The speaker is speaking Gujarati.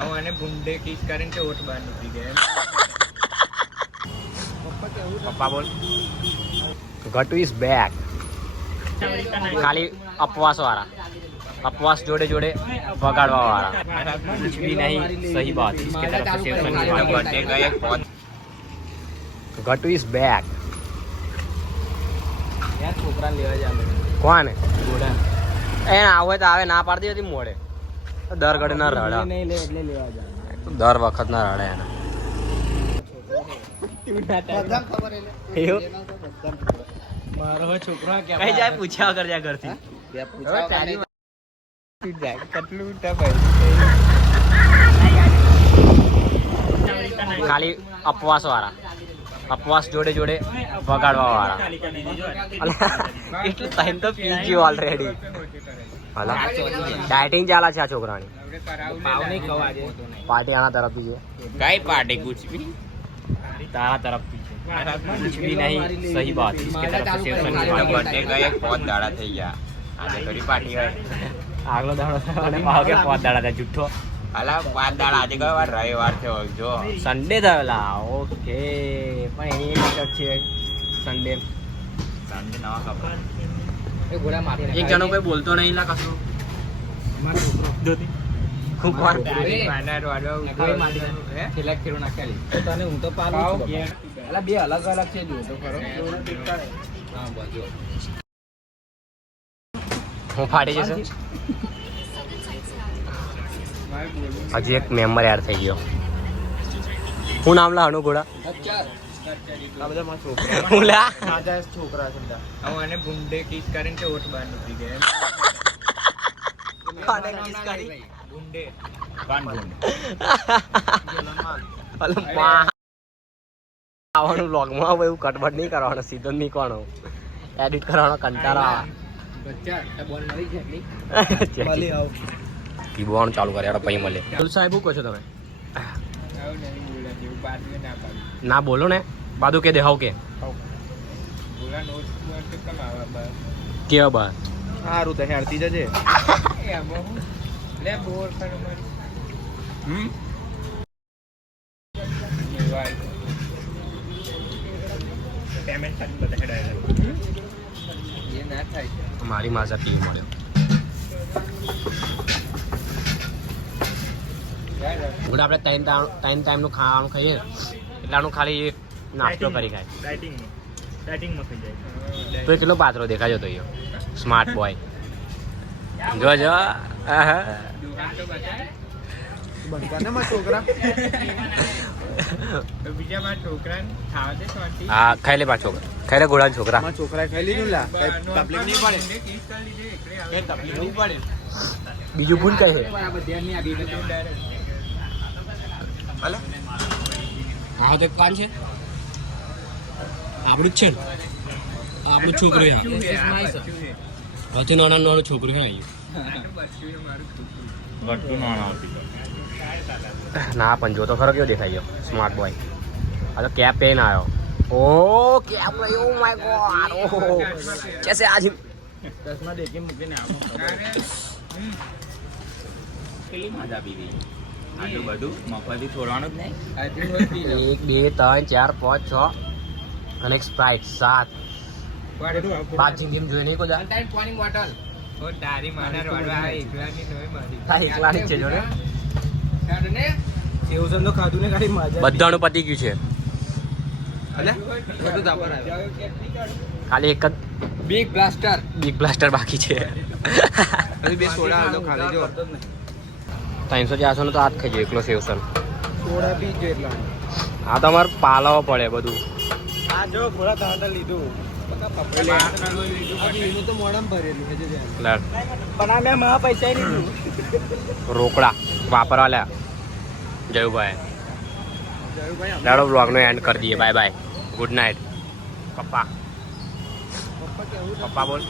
હું અને ભૂંડે કિસ કરીને કે ઓટ બહાર નીકળી ગયા. પપ્પા બોલ. Gatu is back. ખાલી અપવાસ વાળા, अपवास जोड़े जोड़े बगाड़वा वाला कुछ भी नहीं सही बात इसके तरफ से बर्थडे का एक बहुत गटू इज बैक यार छोकरा लेवा जा કોણ ગોડા એ આવે તો આવે ના પાડતી હતી મોડે દર ઘડે ના રડા નહીં લે એટલે લેવા જા તો દર વખત ના રડે એને બધા ખબર હે મારો છોકરો કે કઈ જાય પૂછ્યા વગર જા ઘરથી પૂછ્યા खाली अपवास वाला अपवास जोड़े जोड़े बगाड़वा वाला એટલે ટાઈમ તો પી ગયો ઓલરેડી હાલા ડાયટિંગ ચાલે છે આ છોકરાની પાવ નહીં ખવાજે પાર્ટી આના તરફથી છે કઈ પાર્ટી कुछ भी તારા તરફથી છે कुछ भी नहीं सही बात इसके तरफ से बर्थडे का एक बहुत दाड़ा થઈ ગયા આજે થોડી પાર્ટી હોય આગલો દાડો અને પાવ કે 5 દાડા હતા જુઠ્ઠો અલા 5 દાડા આજે કયો વાર રવિવાર થયો જો સન્ડે થયેલા ઓકે પણ એની એક છે સન્ડે નવા કપડા એ ગોળા મારી એક જણો કોઈ બોલતો નહીં લા કશું અમારો છોકરો જોતી ખૂબ વાર પાના રોડો કોઈ મારી હે સિલેક્ટ કર્યો નાખેલી તો તને હું તો પાલું છું અલા બે અલગ અલગ છે જો તો ખરો હા બાજુ હું ફાટી જશે હજી એક મેમ્બર યાર થઈ ગયો હું નામ લા હણુ ઘોડા આ બધા મારા છોકરા હું લા મારા છોકરા છે બધા હું અને ભૂંડે કિસ કરીને કે ઓટ બહાર નીકળી ગયા કાને કિસ કરી ભૂંડે કાન ભૂંડે અલ મા આવવાનું વ્લોગ માં એવું કટબટ નહીં કરવાનો સીધો નહીં કોનો એડિટ કરવાનો કંટાળો આવે બચ્ચા બોલ મળી છે એટલી મળી આવ કીબોર્ડ ચાલુ કરે યાર પછી મળે બોલ સાહેબ હું કહો છો તમે ના બોલો ને બાદુ કે દેખાવ કે કેવા બા સારું તો હેરતી જજે મારી માઝા પી મળ્યો ગુડ આપણે ટાઈમનું ખાવાનું ખાઈએ એટલાનું ખાલી નાસ્તો કરી ખાય ડાયટિંગમાં ખાઈ જાય તો કેટલો પાત્રો દેખાજો તો સ્માર્ટ બોય જો જો હા ખાઈ લે પા છોકરા ખાઈ લે ઘોડા છોકરા છોકરા ખાઈ લીધું લા તકલીફ નહીં પડે બીજું ભૂલ કઈ છે આ તો કાન છે આપણું જ છે ને આપણું છોકરો હજી નાના નાનો છોકરો છે ના પણ જો તો ખરો કેવો દેખાઈ ગયો સ્માર્ટ બોય આ તો કેપ પહેરીને આવ્યો ઓ cap oh my god oh જैसे आज ચશ્મા દેખી મૂકીને આવો કેટલી મજા આવી ગઈ આટલું બધું મફતથી છોડવાનું જ નહીં 1 2 3 4 5 6 અને એક સ્પ્રાઇટ 7 પાંચ જિંદગી જોઈ નહીં કોઈ પાણી બોટલ ઓ તારી માના રોડવા એકલાની નોય મારી હા એકલાની છે જો ને સેવસન તો ખાધું ને ખાલી મજા બધાનું પતી ગયું છે અલે બધું દાબર ખાલી એક જ બિગ બ્લાસ્ટર બાકી છે હજી બે સોડા આલો ખાલી જો 300 નો તો હાથ ખાઈ એકલો સેવસન સોડા પી જો એટલા આ તમારે પાલાવો પડે બધું આ જો થોડા તાંડા લીધું રોકડા વાપરવા લ્યા જયુભાઈ ચાલો બ્લોગ નો એન્ડ કરી દઈએ બાય બાય ગુડ નાઇટ પપ્પા બોલ